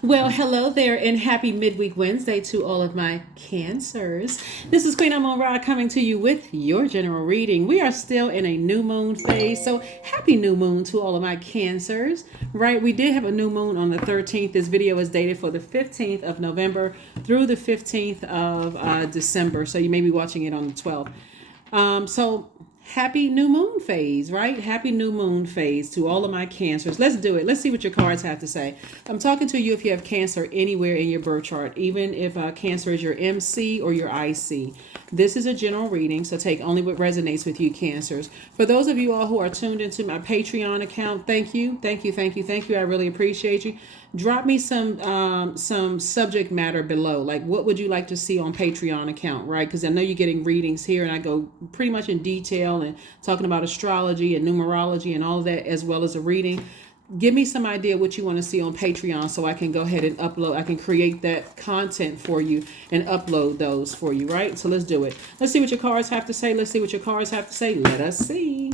Well, hello there, and happy midweek Wednesday to all of my Cancers. This is Queen Amun Ra coming to you with your general reading. We are still in a new moon phase, so happy new moon to all of my Cancers. Right, we did have a new moon on the 13th. This video is dated for the 15th of November through the 15th of December, so you may be watching it on the 12th. So happy new moon phase, right? Happy new moon phase to all of my Cancers. Let's do it. Let's see what your cards have to say. I'm talking to you if you have Cancer anywhere in your birth chart, even if Cancer is your MC or your IC. This is a general reading, so take only what resonates with you, Cancers. For those of you all who are tuned into my Patreon account, thank you, thank you, thank you, thank you. I really appreciate you. Drop me some subject matter below, like what would you like to see on Patreon account, right? Because I know you're getting readings here, and I go pretty much in detail and talking about astrology and numerology and all of that, as well as a reading. Give me some idea what you want to see on Patreon so I can go ahead and upload. I can create that content for you and upload those for you, right? So let's do it. Let's see what your cards have to say. Let's see what your cards have to say. Let us see.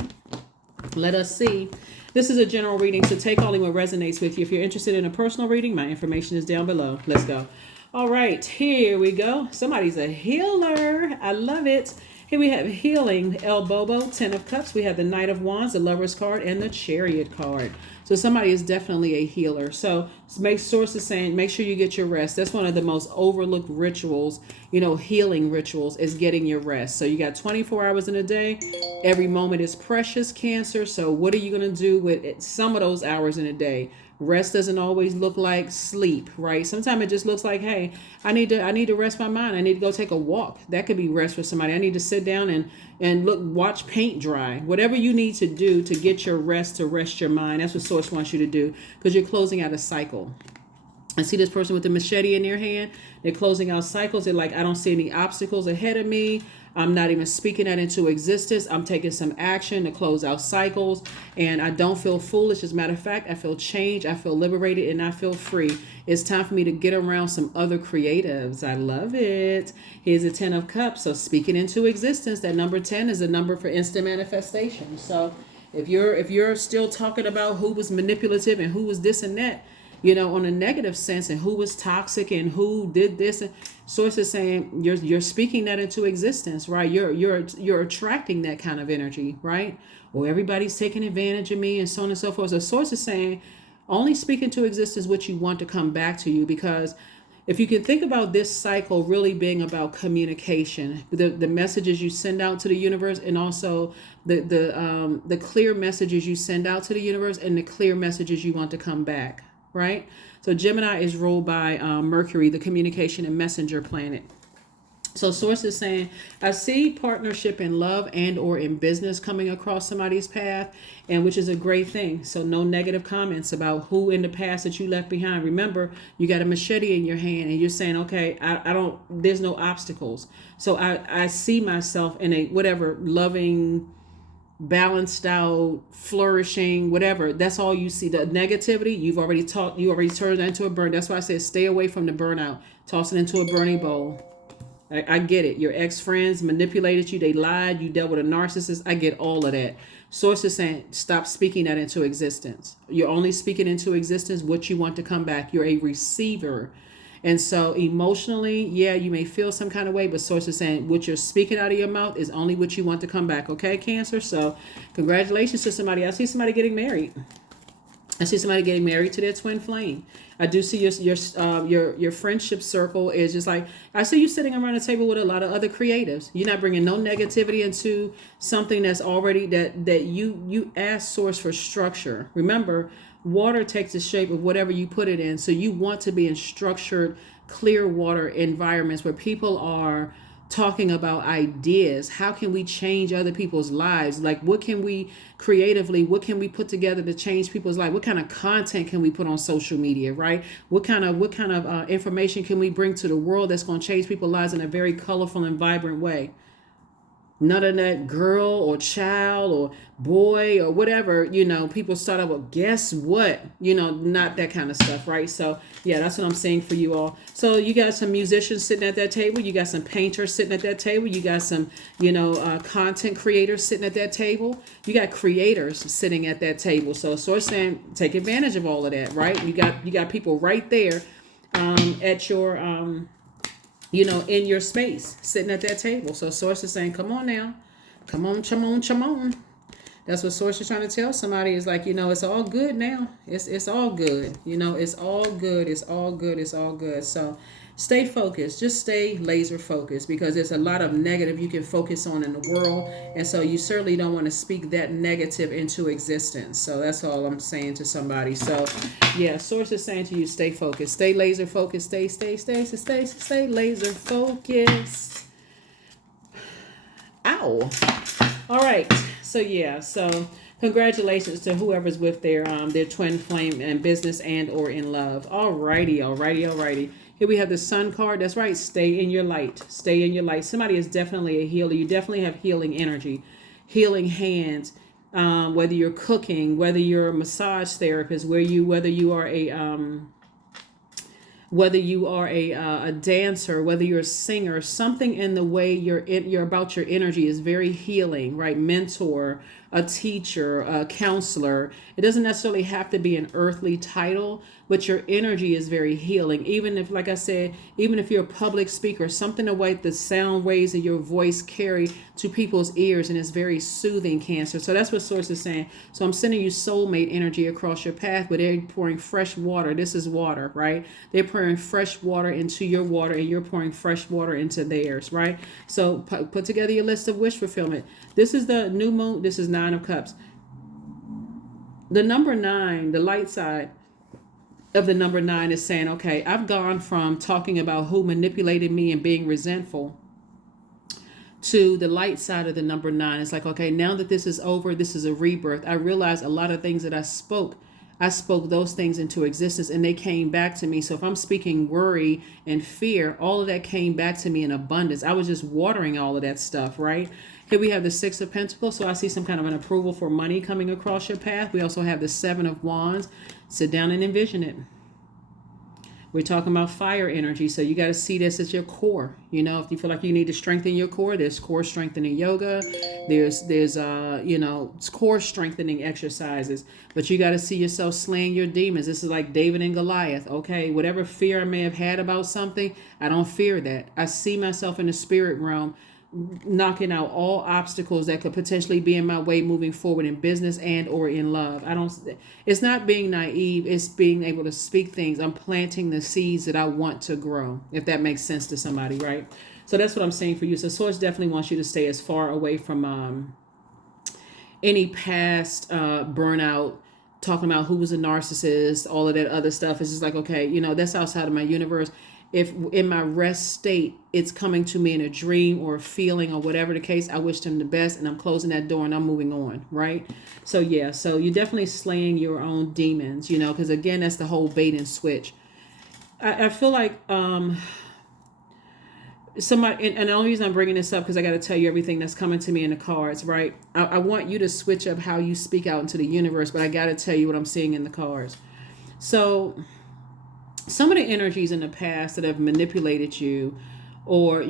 Let us see. This is a general reading, so take only what resonates with you. If you're interested in a personal reading, my information is down below. Let's go. All right, here we go. Somebody's a healer. I love it. Here we have healing, El Bobo, 10 of Cups. We have the Knight of Wands, the Lover's card, and the Chariot card. So somebody is definitely a healer. So make sources saying, make sure you get your rest. That's one of the most overlooked rituals, healing rituals, is getting your rest. So you got 24 hours in a day. Every moment is precious, Cancer. So what are you going to do with it? Some of those hours in a day? Rest doesn't always look like sleep, right? Sometimes it just looks like, hey, I need to rest my mind. I need to go take a walk. That could be rest for somebody. I need to sit down and watch paint dry. Whatever you need to do to get your rest, to rest your mind. That's what Source wants you to do, because you're closing out a cycle. I see this person with the machete in their hand. They're closing out cycles. They're like, I don't see any obstacles ahead of me. I'm not even speaking that into existence. I'm taking some action to close out cycles. And I don't feel foolish. As a matter of fact, I feel change. I feel liberated, and I feel free. It's time for me to get around some other creatives. I love it. Here's a 10 of Cups. So speaking into existence, that number 10 is a number for instant manifestation. So if you're still talking about who was manipulative and who was this and that, on a negative sense, and who was toxic and who did this, and Source is saying you're speaking that into existence, right? You're attracting that kind of energy, right? Or everybody's taking advantage of me, and so on and so forth. So Source is saying only speak into existence what you want to come back to you, because if you can think about this cycle really being about communication, the messages you send out to the universe, and also the clear messages you send out to the universe, and the clear messages you want to come back. Right? So Gemini is ruled by Mercury, the communication and messenger planet. So Source is saying, I see partnership in love and or in business coming across somebody's path, and which is a great thing. So no negative comments about who in the past that you left behind. Remember, you got a machete in your hand, and you're saying, okay, I don't, there's no obstacles. So I see myself in a whatever loving, balanced out, flourishing, whatever. That's all you see. The negativity, you already turned that into a burn. That's why I said stay away from the burnout. Toss it into a burning bowl. I get it. Your ex-friends manipulated you. They lied. You dealt with a narcissist. I get all of that. Source is saying stop speaking that into existence. You're only speaking into existence what you want to come back. You're a receiver. And so emotionally, yeah, you may feel some kind of way, but Source is saying what you're speaking out of your mouth is only what you want to come back. Okay, Cancer? So congratulations to somebody. I see somebody getting married. I see somebody getting married to their twin flame. I do see your friendship circle is just like, I see you sitting around a table with a lot of other creatives. You're not bringing no negativity into something that's already that you ask Source for structure. Remember, water takes the shape of whatever you put it in. So you want to be in structured, clear water environments where people are talking about ideas. How can we change other people's lives? Like, what can we put together to change people's life? What kind of content can we put on social media, right? What kind of information can we bring to the world that's going to change people's lives in a very colorful and vibrant way? None of that girl or child or boy or whatever, people start out with guess what, not that kind of stuff, right? So yeah, that's what I'm saying for you all. So you got some musicians sitting at that table, you got some painters sitting at that table, you got some, content creators sitting at that table, you got creators sitting at that table. So source saying take advantage of all of that, right? You got people right there at your in your space, sitting at that table. So source is saying, come on now. Come on, come on, come on. That's what source is trying to tell somebody, is like, it's all good now. It's all good. It's all good. It's all good. It's all good. So stay focused. Just stay laser focused, because there's a lot of negative you can focus on in the world. And so you certainly don't want to speak that negative into existence. So that's all I'm saying to somebody. So yeah, source is saying to you, stay focused, stay laser focused, stay laser focused. Ow. All right. So yeah. So congratulations to whoever's with their twin flame in business and or in love. Alrighty. Here we have the Sun card. That's right. Stay in your light. Stay in your light. Somebody is definitely a healer. You definitely have healing energy, healing hands. Whether you're cooking, whether you're a massage therapist, whether you are a dancer, whether you're a singer, something in the way you're about your energy is very healing, right? Mentor, a teacher, a counselor. It doesn't necessarily have to be an earthly title, but your energy is very healing. Even if, like I said, even if you're a public speaker, something the way the sound waves of your voice carry to people's ears, and it's very soothing, Cancer. So that's what source is saying. So I'm sending you soulmate energy across your path, but they're pouring fresh water. This is water, right? They're pouring fresh water into your water, and you're pouring fresh water into theirs, right? So put together your list of wish fulfillment. This is the new moon. This is 9 of Cups. The number 9, the light side of the number 9 is saying, okay, I've gone from talking about who manipulated me and being resentful to the light side of the number 9. It's like, okay, now that this is over, this is a rebirth. I realized a lot of things that I spoke those things into existence, and they came back to me. So if I'm speaking worry and fear, all of that came back to me in abundance. I was just watering all of that stuff, right? Here we have the 6 of Pentacles. So I see some kind of an approval for money coming across your path. We also have the 7 of Wands. Sit down and envision it. We're talking about fire energy. So you got to see this as your core. If you feel like you need to strengthen your core, there's core strengthening yoga. There's core strengthening exercises. But you got to see yourself slaying your demons. This is like David and Goliath. Okay, whatever fear I may have had about something, I don't fear that. I see myself in the spirit realm knocking out all obstacles that could potentially be in my way moving forward in business and or in love. It's not being naive, it's being able to speak things. I'm planting the seeds that I want to grow, if that makes sense to somebody, right? So that's what I'm saying for you. So source definitely wants you to stay as far away from any past burnout, talking about who was a narcissist, all of that other stuff. It's just like, okay, that's outside of my universe. If in my rest state, it's coming to me in a dream or a feeling or whatever the case, I wish them the best, and I'm closing that door and I'm moving on, right? So yeah, so you're definitely slaying your own demons, because again, that's the whole bait and switch. I feel like somebody, and the only reason I'm bringing this up because I got to tell you everything that's coming to me in the cards, right? I want you to switch up how you speak out into the universe, but I got to tell you what I'm seeing in the cards. So some of the energies in the past that have manipulated you, or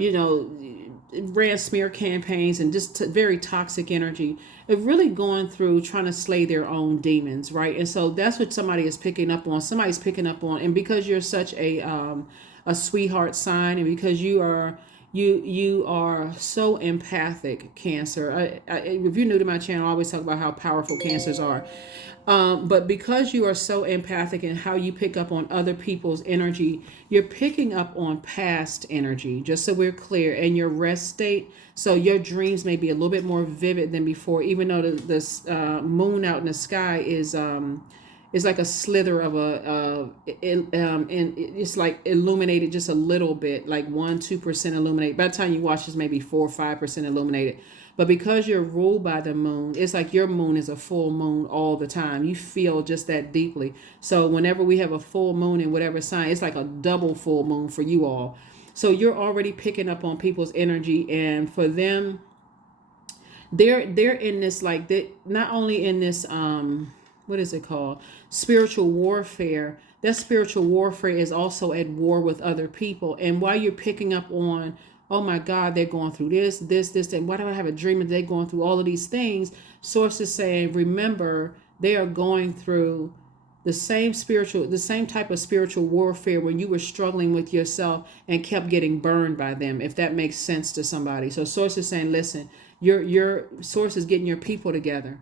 ran smear campaigns and just very toxic energy, have really gone through trying to slay their own demons, right? And so that's what somebody is picking up on. Somebody's picking up on, and because you're such a sweetheart sign, and because you are so empathic, Cancer. If you're new to my channel, I always talk about how powerful Cancers are. But because you are so empathic in how you pick up on other people's energy, you're picking up on past energy, just so we're clear, in your rest state. So your dreams may be a little bit more vivid than before, even though the moon out in the sky is like a slither of and it's like illuminated just a little bit, like 1-2% illuminated. By the time you watch this, maybe 4 or 5% illuminated. But because you're ruled by the moon, it's like your moon is a full moon all the time. You feel just that deeply. So whenever we have a full moon in whatever sign, it's like a double full moon for you all. So you're already picking up on people's energy, and for them, They're in this, like, they not only in this what is it called, spiritual warfare. That spiritual warfare is also at war with other people. And while you're picking up on, oh my God, they're going through this, and why do I have a dream that they're going through all of these things? Source is saying, remember, they are going through the same type of spiritual warfare when you were struggling with yourself and kept getting burned by them, if that makes sense to somebody. So source is saying, listen, your source is getting your people together.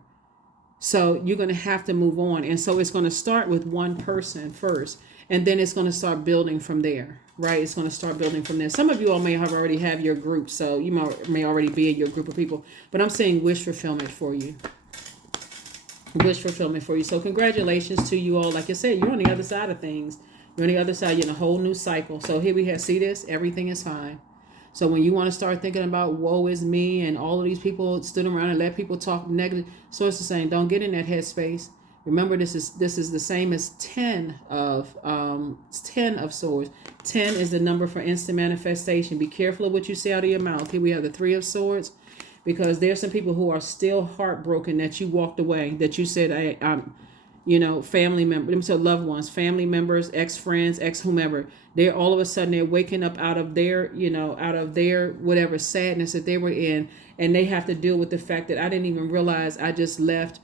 So you're going to have to move on. And so it's going to start with one person first, and then it's going to start building from there, right? It's going to start building from there. Some of you all may have already have your group, so you may already be in your group of people, but I'm saying wish fulfillment for you. Wish fulfillment for you. So congratulations to you all. Like I said, you're on the other side of things. You're on the other side. You're in a whole new cycle. So here we have, see this? Everything is fine. So when you want to start thinking about woe is me and all of these people stood around and let people talk negative, source is saying, don't get in that headspace. Remember, this is the same as 10 of swords. 10 is the number for instant manifestation. Be careful of what you say out of your mouth. Here we have the 3 of swords, because there's some people who are still heartbroken that you walked away, that you said, I'm family members, so loved ones, family members, ex-friends, ex-whomever. They're all of a sudden, they're waking up out of their whatever sadness that they were in. And they have to deal with the fact that I didn't even realize I just left,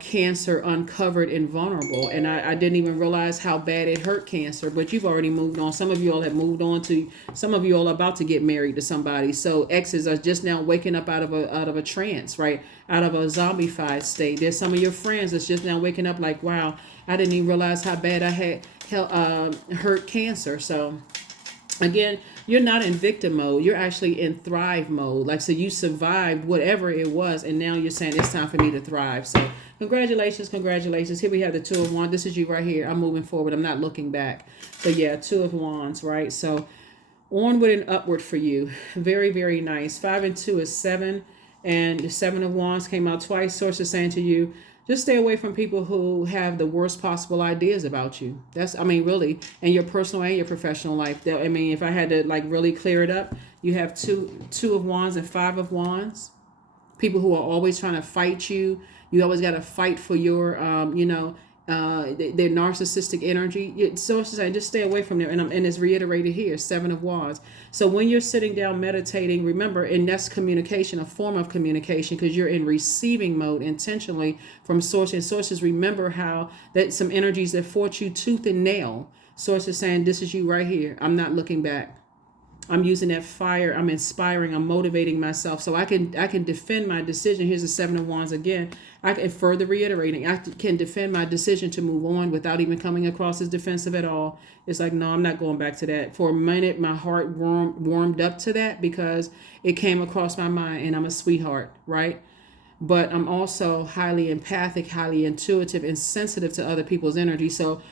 cancer uncovered and vulnerable. And I didn't even realize how bad it hurt cancer. But you've already moved on. Some of you all have moved on to, some of you all are about to get married to somebody. So exes are just now waking up out of a trance, right? Out of a zombified state. There's some of your friends that's just now waking up like, wow, I didn't even realize how bad I had hurt cancer. So again, you're not in victim mode. You're actually in thrive mode. Like, so you survived whatever it was, and now you're saying it's time for me to thrive. So congratulations. Here we have the 2 of Wands. This is you right here. I'm moving forward. I'm not looking back. So yeah, 2 of Wands, right? So onward and upward for you. Very, very nice. 5 and 2 is 7. And the 7 of Wands came out twice. Source is saying to you, just stay away from people who have the worst possible ideas about you. Really, in your personal and your professional life. If I had to really clear it up, you have two of Wands and 5 of Wands. People who are always trying to fight you. You always got to fight for your, their narcissistic energy. So just stay away from them. And it's reiterated here, 7 of Wands. So when you're sitting down meditating, remember, and that's communication, a form of communication, because you're in receiving mode intentionally from source. And sources, remember how that some energies that fought you tooth and nail. Source is saying, this is you right here. I'm not looking back. I'm using that fire. I'm inspiring. I'm motivating myself so I can defend my decision. Here's the 7 of Wands again. I can further reiterating. I can defend my decision to move on without even coming across as defensive at all. It's like, no, I'm not going back to that. For a minute, my heart warmed up to that because it came across my mind, and I'm a sweetheart, right? But I'm also highly empathic, highly intuitive, and sensitive to other people's energy. So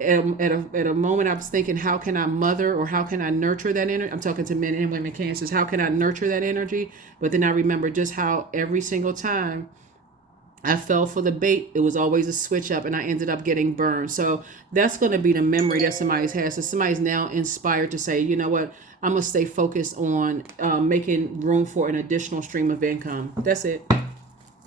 at a moment I was thinking, how can I mother or how can I nurture that energy? I'm talking to men and women Cancers. How can I nurture that energy? But then I remember just how every single time I fell for the bait, it was always a switch up and I ended up getting burned. So that's going to be the memory that somebody's has. So somebody's now inspired to say, you know what, I'm going to stay focused on making room for an additional stream of income. That's it.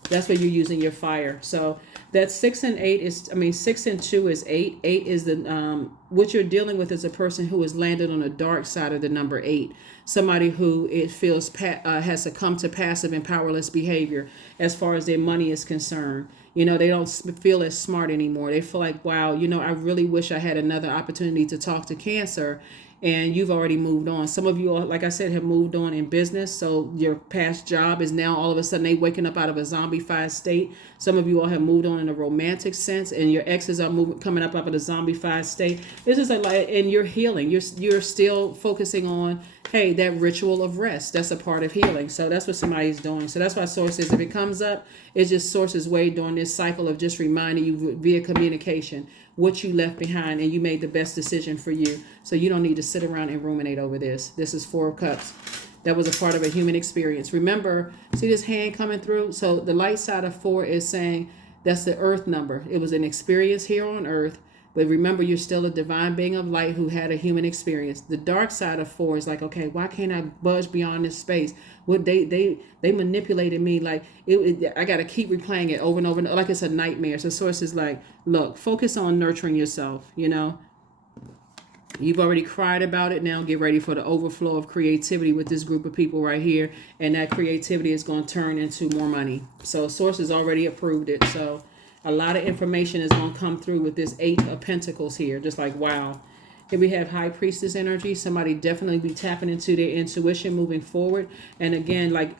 That's where you're using your fire. So that's 6 and 8 is, 6 and 2 is 8. 8 is the, what you're dealing with is a person who has landed on the dark side of the number 8. Somebody who it feels has succumbed to passive and powerless behavior as far as their money is concerned. They don't feel as smart anymore. They feel like, wow, I really wish I had another opportunity to talk to Cancer. And you've already moved on. Some of you, like I said, have moved on in business. So your past job is now all of a sudden they waking up out of a zombified state. Some of you all have moved on in a romantic sense, and your exes are coming up out of a zombified state. This is and you're healing. You're still focusing on, hey, that ritual of rest. That's a part of healing. So that's what somebody's doing. So that's why Source says if it comes up, it's just Source's way during this cycle of just reminding you via communication what you left behind, and you made the best decision for you. So you don't need to sit around and ruminate over this. This is 4 of Cups. That was a part of a human experience. Remember, see this hand coming through? So the light side of 4 is saying that's the earth number. It was an experience here on earth But remember, you're still a divine being of light who had a human experience. The dark side of 4 is like, okay, why can't I budge beyond this space? What they manipulated me, like I got to keep replaying it over and over, like it's a nightmare. So source is like, look, focus on nurturing yourself. You've already cried about it. Now get ready for the overflow of creativity with this group of people right here. And that creativity is going to turn into more money. So source has already approved it. So a lot of information is going to come through with this 8 of Pentacles here. Just like, wow. Here we have High Priestess energy. Somebody definitely be tapping into their intuition moving forward. And again, like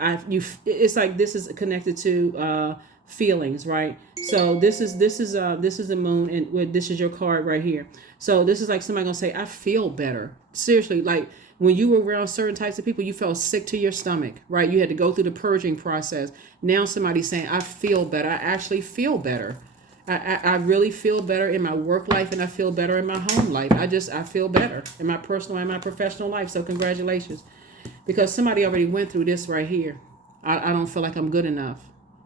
it's like this is connected to feelings, right? So this is the moon, and this is your card right here. So this is like somebody gonna say, I feel better. Seriously, like when you were around certain types of people, you felt sick to your stomach, right? You had to go through the purging process. Now somebody's saying, I feel better. I actually feel better. I really feel better in my work life, and I feel better in my home life. I feel better in my personal and my professional life. So congratulations, because somebody already went through this right here. I don't feel like I'm good enough,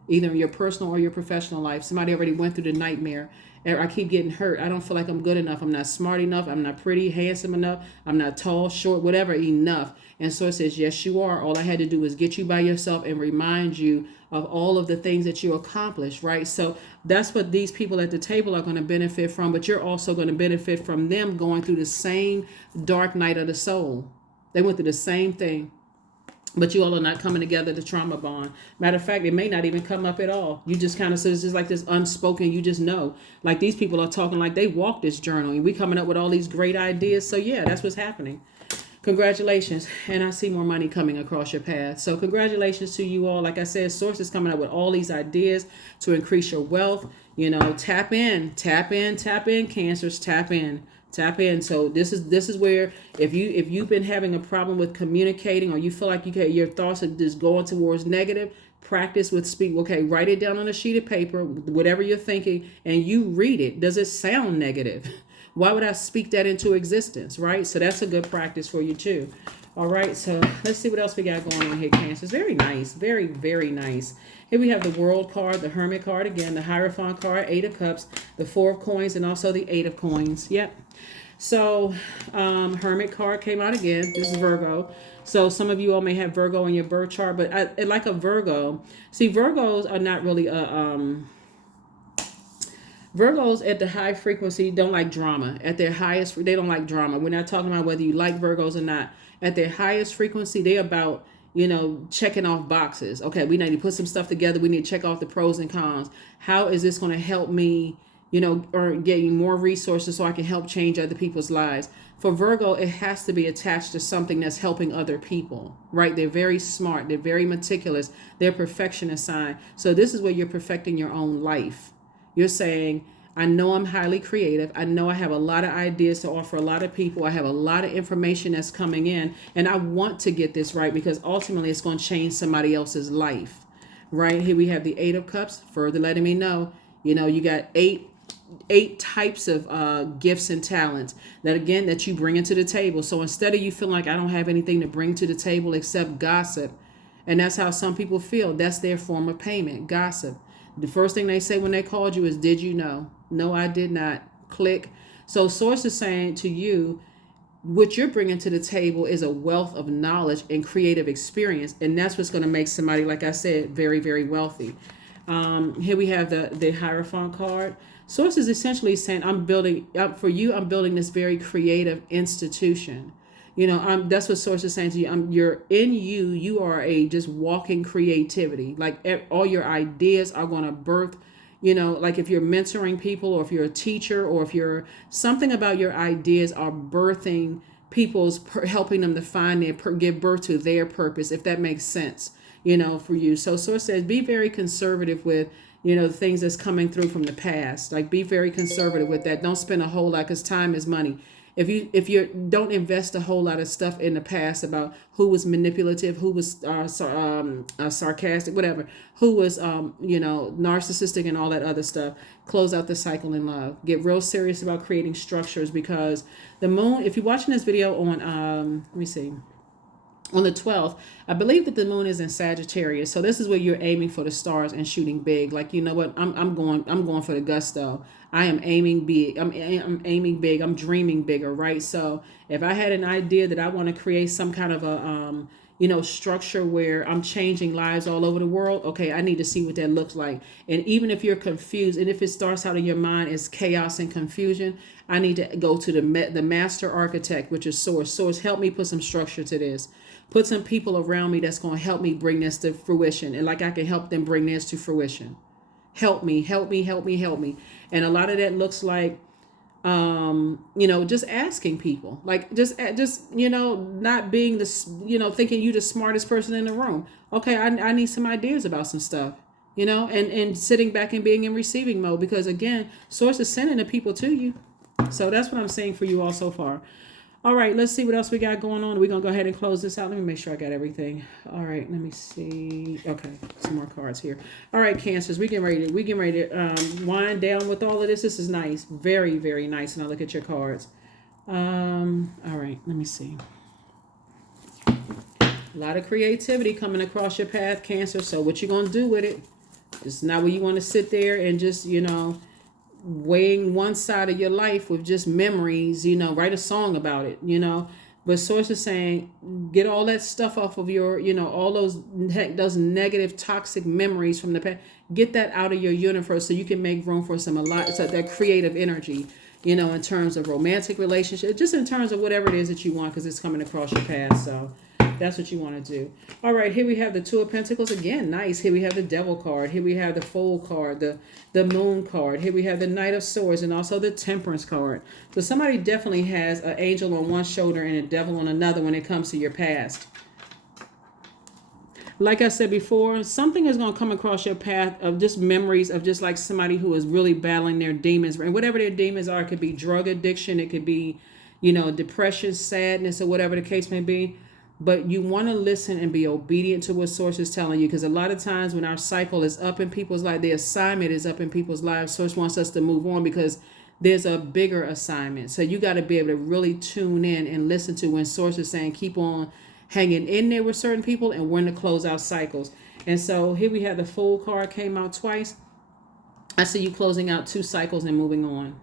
either in your personal or your professional life. Somebody already went through the nightmare. I keep getting hurt. I don't feel like I'm good enough. I'm not smart enough. I'm not pretty, handsome enough. I'm not tall, short, whatever, enough. And so it says, yes, you are. All I had to do was get you by yourself and remind you of all of the things that you accomplished, right? So that's what these people at the table are going to benefit from. But you're also going to benefit from them going through the same dark night of the soul. They went through the same thing. But you all are not coming together to trauma bond. Matter of fact, it may not even come up at all. You just kind of, so it's just like this unspoken, you just know. Like these people are talking like they walk this journal, and we coming up with all these great ideas. So yeah, that's what's happening. Congratulations. And I see more money coming across your path. So congratulations to you all. Like I said, source is coming up with all these ideas to increase your wealth. Tap in, Cancers, tap in. Tap in. So this is where if you've been having a problem with communicating, or you feel like your thoughts are just going towards negative, practice with speak. Okay, write it down on a sheet of paper, whatever you're thinking, and you read it. Does it sound negative? Why would I speak that into existence, right? So that's a good practice for you too. All right, so let's see what else we got going on here, Cancers. Very nice. Very, very nice. Here we have the World card, the Hermit card again, the Hierophant card, 8 of Cups, the 4 of Coins, and also the 8 of Coins. Yep. So Hermit card came out again. This is Virgo. So some of you all may have Virgo in your birth chart, but like a Virgo. See, Virgos are not really Virgos at the high frequency don't like drama. At their highest, they don't like drama. We're not talking about whether you like Virgos or not. At their highest frequency, they're about, checking off boxes. Okay, we need to put some stuff together. We need to check off the pros and cons. How is this going to help me, or getting more resources so I can help change other people's lives? For Virgo, it has to be attached to something that's helping other people, right? They're very smart. They're very meticulous. They're perfectionist sign. So this is where you're perfecting your own life. You're saying, I know I'm highly creative. I know I have a lot of ideas to offer a lot of people. I have a lot of information that's coming in, and I want to get this right because ultimately it's going to change somebody else's life. Right here we have the 8 of Cups, further letting me know, you got eight types of gifts and talents that you bring into the table. So instead of you feeling like I don't have anything to bring to the table except gossip, and that's how some people feel, that's their form of payment, gossip. The first thing they say when they called you is, did you know? No, I did not. Click. So source is saying to you, what you're bringing to the table is a wealth of knowledge and creative experience. And that's what's going to make somebody, like I said, very, very wealthy. Here we have the Hierophant card. Source is essentially saying, I'm building this very creative institution. That's what source is saying to you. You are a just walking creativity. Like all your ideas are going to birth, like if you're mentoring people, or if you're a teacher, or if you're something about your ideas are birthing helping them to find give birth to their purpose, if that makes sense, for you. So source says, be very conservative with, the things that's coming through from the past. Like be very conservative with that. Don't spend a whole lot, because time is money. If you don't invest a whole lot of stuff in the past about who was manipulative, who was sarcastic, whatever, who was narcissistic and all that other stuff, close out the cycle in love. Get real serious about creating structures, because the moon, if you're watching this video on let me see, on the 12th. I believe that the moon is in Sagittarius. So this is where you're aiming for the stars and shooting big. Like, you know what? I'm going for the gusto. I am aiming big. I'm aiming big. I'm dreaming bigger, right? So if I had an idea that I want to create some kind of a structure where I'm changing lives all over the world, okay, I need to see what that looks like. And even if you're confused, and if it starts out in your mind as chaos and confusion, I need to go to the master architect, which is Source. Source, help me put some structure to this. Put some people around me that's going to help me bring this to fruition, and like I can help them bring this to fruition. Help me, help me, help me, help me. And a lot of that looks like just asking people, like just not being thinking you the smartest person in the room. Okay, I need some ideas about some stuff, and sitting back and being in receiving mode, because again, Source is sending the people to you. So that's what I'm saying for you all so far. All right, let's see what else we got going on. We're going to go ahead and close this out. Let me make sure I got everything. All right, let me see. Okay, some more cards here. All right, Cancers, we getting ready to wind down with all of this. This is nice. Very, very nice. And I'll look at your cards. All right, let me see. A lot of creativity coming across your path, Cancer. So what you going to do with it? It's not where you want to sit there and just, weighing one side of your life with just memories, write a song about it, But Source is saying, get all that stuff off of your, all those negative, toxic memories from the past. Get that out of your universe so you can make room for so that creative energy, in terms of romantic relationship, just in terms of whatever it is that you want, because it's coming across your path. So that's what you want to do. All right, here we have the Two of Pentacles. Again, nice. Here we have the Devil card. Here we have the Fool card, the Moon card. Here we have the Knight of Swords, and also the Temperance card. So somebody definitely has an angel on one shoulder and a devil on another when it comes to your past. Like I said before, something is going to come across your path of just memories of just like somebody who is really battling their demons. And whatever their demons are, it could be drug addiction, it could be, depression, sadness, or whatever the case may be. But you want to listen and be obedient to what Source is telling you, because a lot of times when our cycle is up in people's lives, the assignment is up in people's lives, Source wants us to move on because there's a bigger assignment. So you got to be able to really tune in and listen to when Source is saying keep on hanging in there with certain people and when to close out cycles. And so here we have the Fool card came out twice. I see you closing out 2 cycles and moving on.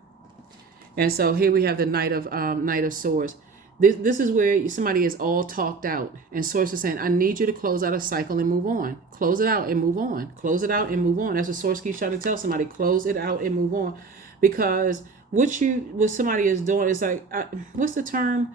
And so here we have the Knight of Swords. This is where somebody is all talked out, and Source is saying, I need you to close out a cycle and move on. Close it out and move on. Close it out and move on. That's what Source keeps trying to tell somebody. Close it out and move on. Because what somebody is doing is like, what's the term?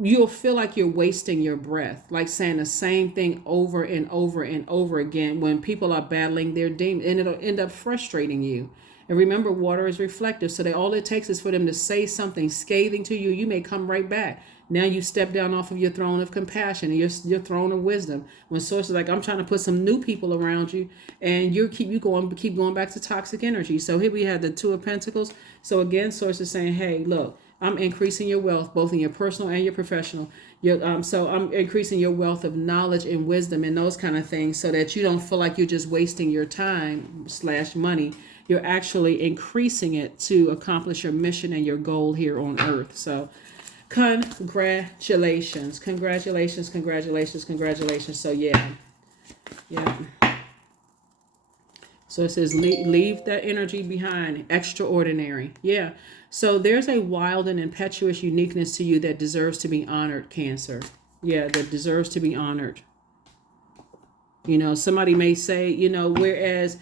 You'll feel like you're wasting your breath, like saying the same thing over and over and over again when people are battling their demons, and it'll end up frustrating you. And remember, water is reflective, so that all it takes is for them to say something scathing to you. You may come right back. Now you step down off of your throne of compassion and your throne of wisdom. When Source is like, I'm trying to put some new people around you, and keep going back to toxic energy. So here we have the Two of Pentacles. So again, Source is saying, hey, look, I'm increasing your wealth, both in your personal and your professional. So I'm increasing your wealth of knowledge and wisdom and those kind of things, so that you don't feel like you're just wasting your time / money. You're actually increasing it to accomplish your mission and your goal here on earth. So congratulations. So yeah. So it says leave that energy behind. Extraordinary. Yeah. So there's a wild and impetuous uniqueness to you that deserves to be honored, Cancer. Yeah, that deserves to be honored. Somebody may say, whereas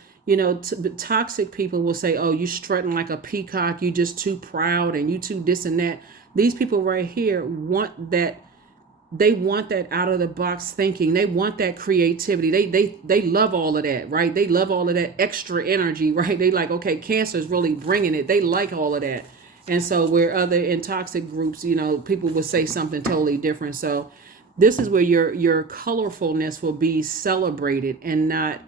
toxic people will say, oh, you strutting like a peacock, you just too proud, and you too this and that. These people right here want that. They want that out of the box thinking. They want that creativity. They love all of that, right? They love all of that extra energy, right? They like, okay, Cancer is really bringing it. They like all of that. And so where other in toxic groups, people would say something totally different. So this is where your colorfulness will be celebrated and not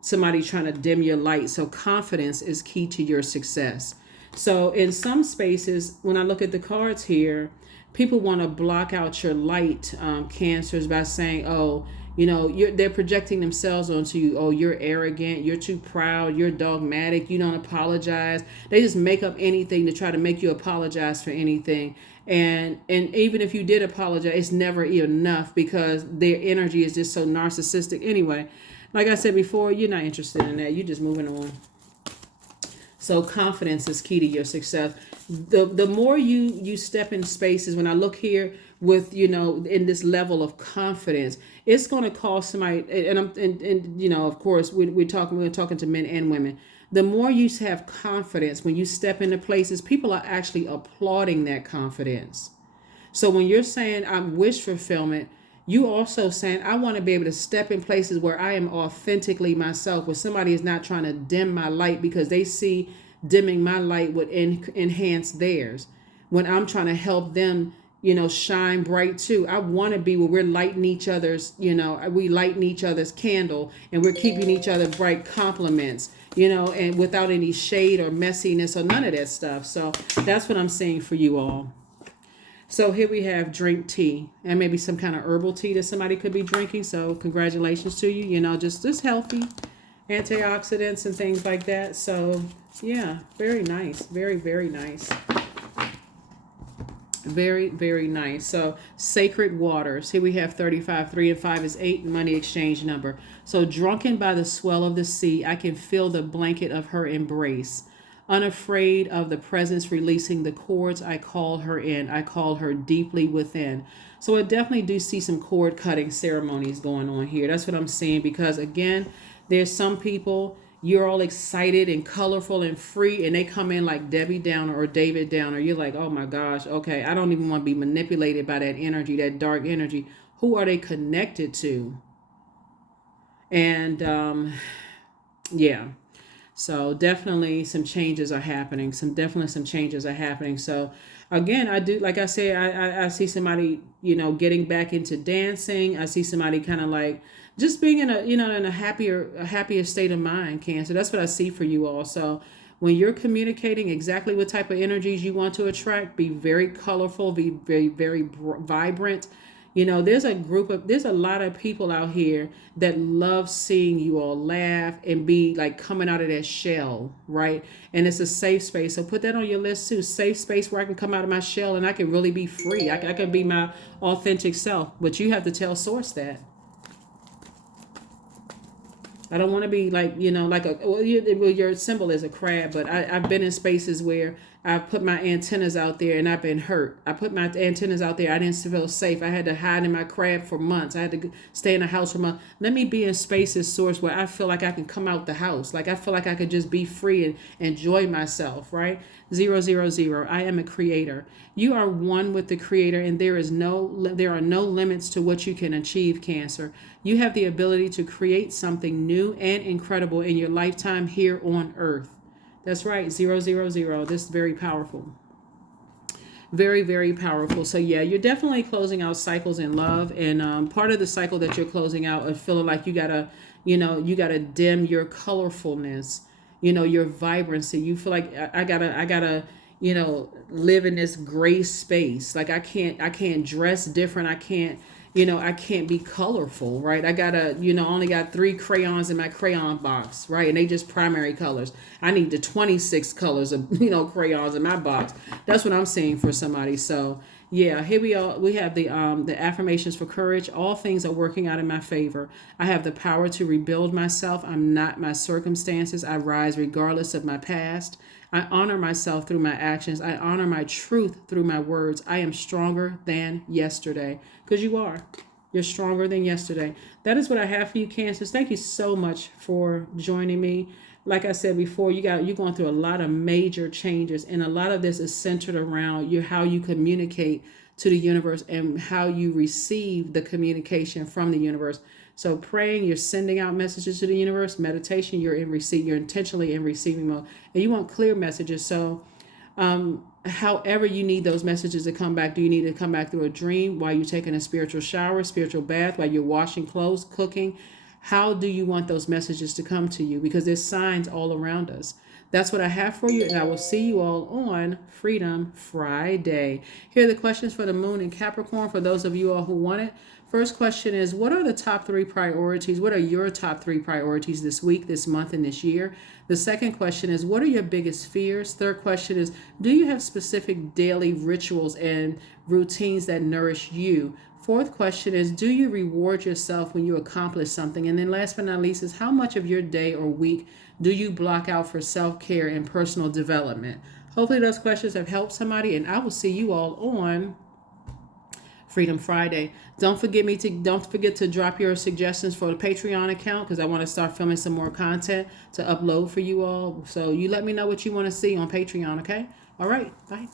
somebody trying to dim your light. So confidence is key to your success. So in some spaces, when I look at the cards here, people want to block out your light, Cancers, by saying, oh, They're projecting themselves onto you. Oh, you're arrogant, you're too proud, you're dogmatic, you don't apologize. They just make up anything to try to make you apologize for anything. And even if you did apologize, it's never enough because their energy is just so narcissistic. Anyway, like I said before, you're not interested in that. You're just moving on. So confidence is key to your success. The more you step in spaces, when I look here with, in this level of confidence, it's going to cause somebody, and of course we're talking to men and women. The more you have confidence, when you step into places, people are actually applauding that confidence. So when you're saying I wish fulfillment, you also saying I want to be able to step in places where I am authentically myself, where somebody is not trying to dim my light because they see dimming my light would enhance theirs. When I'm trying to help them, shine bright too. I want to be where we're lighting each other's, we lighting each other's candle and we're keeping each other bright compliments, and without any shade or messiness or none of that stuff. So that's what I'm saying for you all. So here we have drink tea, and maybe some kind of herbal tea that somebody could be drinking. So congratulations to you, just healthy antioxidants and things like that. So yeah, very nice. Very, very nice. Very, very nice. So sacred waters. Here we have 35. 3 and 5 is 8. Money exchange number. So drunken by the swell of the sea, I can feel the blanket of her embrace. Unafraid of the presence releasing the cords, I call her in. I call her deeply within. So I definitely do see some cord cutting ceremonies going on here. That's what I'm seeing, because again, there's some people, you're all excited and colorful and free, and they come in like Debbie Downer or David Downer. You're like, oh my gosh, okay, I don't even want to be manipulated by that energy, that dark energy. Who are they connected to? And yeah. So definitely some changes are happening. Some changes are happening. So again, I do, like I say, I see somebody, getting back into dancing. I see somebody kind of like just being in a happier state of mind, Cancer. That's what I see for you all. So when you're communicating exactly what type of energies you want to attract, be very colorful, be very, very vibrant. There's a lot of people out here that love seeing you all laugh and be like coming out of that shell, right? And it's a safe space. So put that on your list too. Safe space where I can come out of my shell and I can really be free. I can be my authentic self. But you have to tell Source that. I don't want to be like, your symbol is a crab, but I've been in spaces where I've put my antennas out there and I've been hurt. I put my antennas out there. I didn't feel safe. I had to hide in my crab for months. I had to stay in the house for months. Let me be in spaces, Source, where I feel like I can come out the house. Like I feel like I could just be free and enjoy myself, right? 000. I am a creator. You are one with the creator, and there are no limits to what you can achieve, Cancer. You have the ability to create something new and incredible in your lifetime here on earth. That's right, 000. This is very powerful. Very, very powerful. So yeah, you're definitely closing out cycles in love, and part of the cycle that you're closing out is feeling like you gotta dim your colorfulness, your vibrancy. You feel like I gotta live in this gray space. Like I can't dress different. I can't be colorful, right? I gotta, only got 3 crayons in my crayon box, right? And they just primary colors. I need the 26 colors of, crayons in my box. That's what I'm seeing for somebody. So yeah, here we have the affirmations for courage. All things are working out in my favor. I have the power to rebuild myself. I'm not my circumstances. I rise regardless of my past. I honor myself through my actions. I honor my truth through my words. I am stronger than yesterday. Because you are. You're stronger than yesterday. That is what I have for you, Cancers. Thank you so much for joining me. Like I said before, you're going through a lot of major changes, and a lot of this is centered around how you communicate to the universe and how you receive the communication from the universe. So praying, you're sending out messages to the universe. Meditation, you're intentionally in receiving mode, and you want clear messages. So however you need those messages to come back, do you need to come back through a dream, while you're taking a spiritual shower, spiritual bath, while you're washing clothes, cooking? How do you want those messages to come to you? Because there's signs all around us. That's what I have for you, and I will see you all on Freedom Friday. Here are the questions for the moon in Capricorn for those of you all who want it. First question is, what are the top 3 priorities? What are your top 3 priorities this week, this month, and this year? The second question is, what are your biggest fears? Third question is, do you have specific daily rituals and routines that nourish you? Fourth question is, do you reward yourself when you accomplish something? And then last but not least is, how much of your day or week do you block out for self-care and personal development? Hopefully those questions have helped somebody, and I will see you all on Freedom Friday. Don't forget to drop your suggestions for the Patreon account, because I want to start filming some more content to upload for you all. So you let me know what you want to see on Patreon, okay? All right, bye.